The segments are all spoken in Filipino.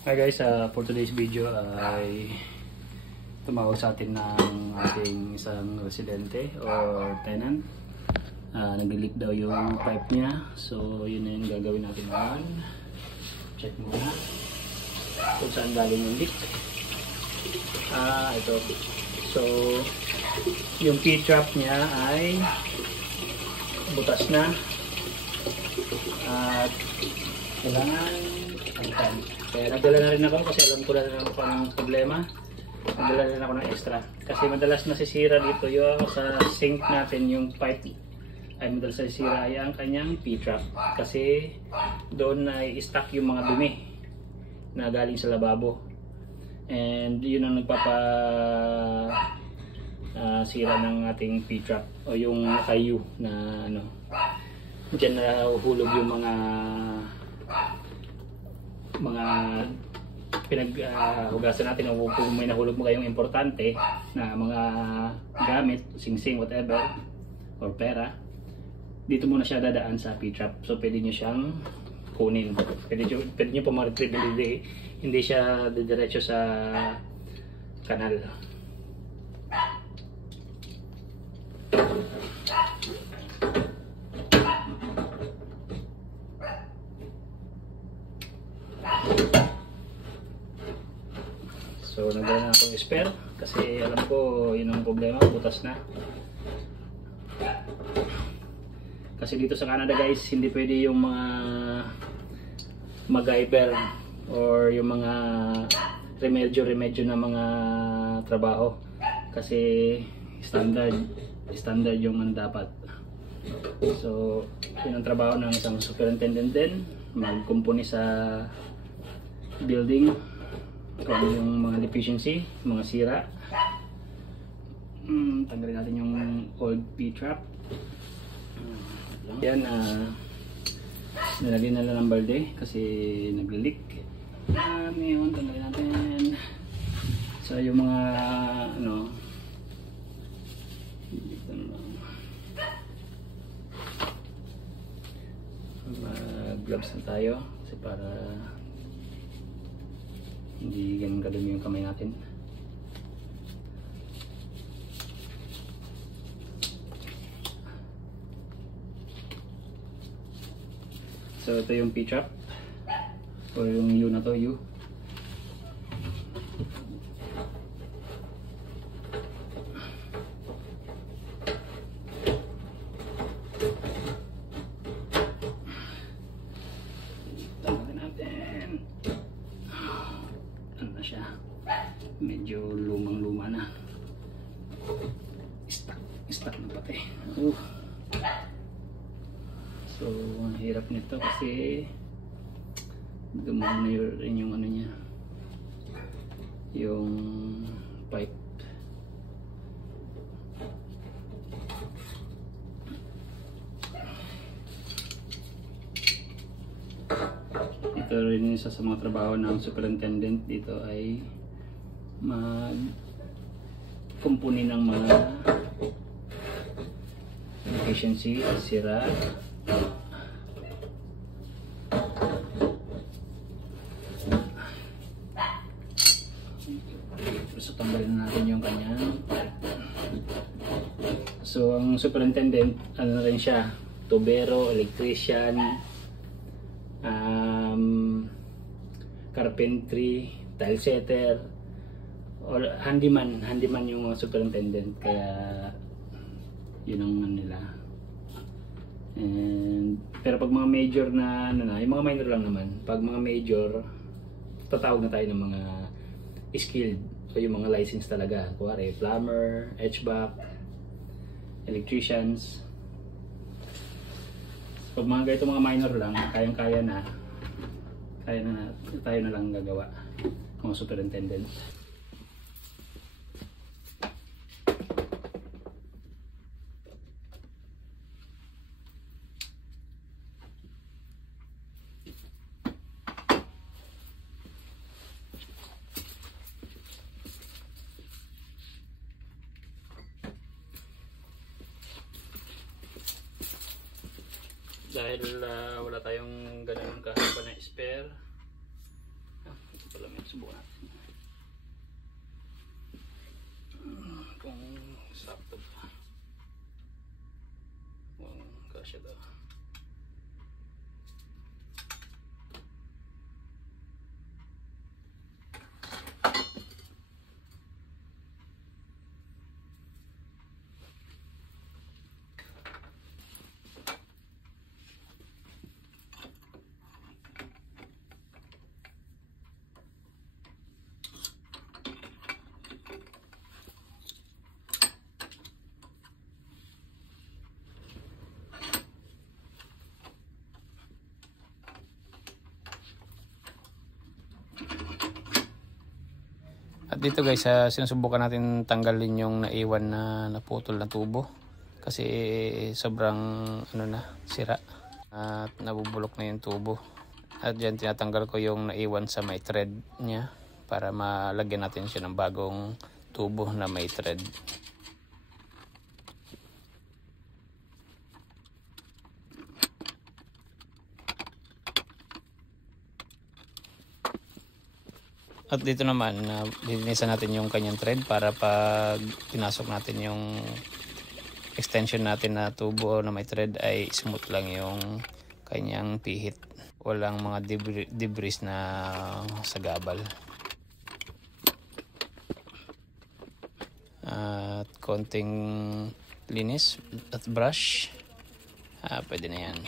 Hi guys, for today's video ay tumawag sa atin ng ating isang residente or tenant. Nag-leak daw yung pipe niya. So yun na yung gagawin natin ngayon. Check muna kung saan galing yung leak. Ito. So yung P-trap niya ay butas na. At kailangan palitan. Kaya nagdala na rin ako kasi alam ko na rin ako ng problema. Nagdala rin ako ng extra. Kasi madalas nasisira dito yung sa sink natin, yung pipe ay madalas nasisira ay ang kanyang P-trap. Kasi doon ay stuck yung mga dumi na galing sa lababo. And yun ang sira ng ating P-trap o yung kayu na ano. Diyan na hulog yung mga pinaghugasan natin o kung may nahulog mo kayong importante na mga gamit, sing-sing, whatever, or pera, dito muna siya dadaan sa P-trap. So pwede nyo siyang kunin. Pwede nyo pa ma-retrieve, hindi siya diretso sa kanal. So nagdala na akong spare kasi alam ko yun ang problema, butas na. Kasi dito sa Canada guys, hindi pwede yung mga MacGyver or yung mga remedyo na mga trabaho. Kasi standard yung man dapat. So yun ang trabaho ng isang superintendent din, magkumpuni sa building kung yung mga deficiency, mga sira. Tanggalin natin yung old P-trap. Yan, nalagyan na lang ng balde kasi nag-leak. Ngayon, tanggalin natin. So yung mga mag-gloves na tayo kasi para hindi ganun kadumi yung kamay natin. So ito yung P-trap o yung U na to, U. Siya medyo lumang-luma na, stuck na pati. So ang hirap nito kasi dumami rin yung ano niya, yung pipe. Ito rin isa sa mga trabaho ng superintendent dito ay mag-kumpuni ng mga deficiency, sira. So tanggalin natin yung kanyang. So ang superintendent, ano rin siya, tubero, electrician, carpentry, tile setter, or handyman yung mga superintendent, kaya yun ang nila. And pero pag mga major na yung mga minor lang naman. Pag mga major, tatawag na tayo ng mga skilled o yung mga license talaga, kuwari plumber, HVAC, electricians. Pag mga ganito mga minor lang, kayang-kaya na, tayo na lang gagawa, mga superintendent. Dahil wala tayong ganun kahaba na spare, Subukan natin. Kung sakto ba. Kung kasya daw. At dito guys, sinusubukan natin tanggalin yung naiwan na naputol na tubo kasi sobrang ano na, sira at nabubulok na yung tubo. At dyan tinatanggal ko yung naiwan sa may thread niya para malagyan natin siya ng bagong tubo na may thread. At dito naman, linisan natin yung kanyang thread para pag pinasok natin yung extension natin na tubo na may thread ay smooth lang yung kanyang pihit. Walang mga debris na sagabal. At konting linis at brush. Pwede na yan.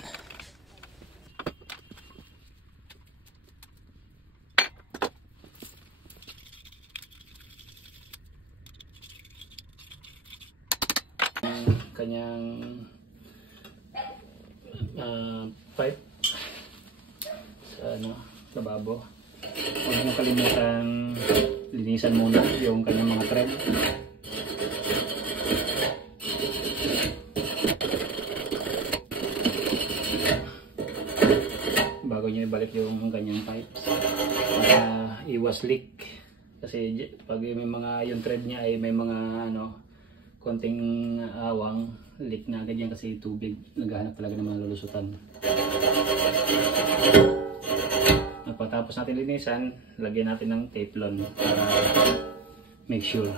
Kanyang pipe sa lababo. Huwag mo kalimutan linisan muna yung kanyang mga thread. Bago nyo ibalik yung kanyang pipes para iwas leak. Kasi pag may mga yung thread niya ay may mga konting awang, leak na agad yan kasi tubig, naghahanap talaga ng mga lulusutan. Pagkatapos natin linisan, lagyan natin ng Teflon para make sure.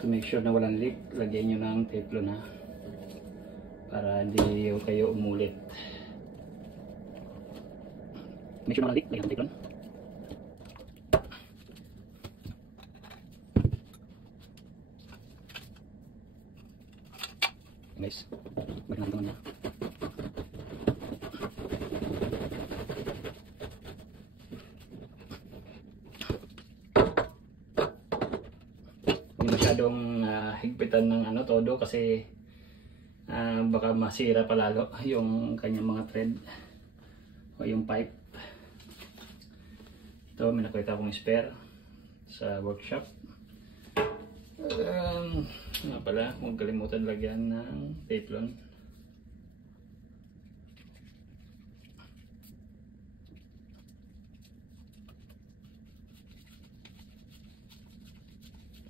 To make sure na walang leak, lagyan nyo ng Teflon para hindi kayo umulit. Make sure na walang leak, lagyan ng Teflon. Guys, balik natin naman. Masyadong higpitan ng todo kasi baka masira palalo yung kanyang mga thread o yung pipe. Ito, may nakita akong spare sa workshop. Nga pala, huwag kalimutan lagyan ng Teflon.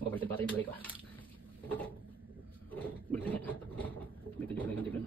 Baliktad pa tayo, balik ko. Baliktad nga. Baliktad yung Teflon.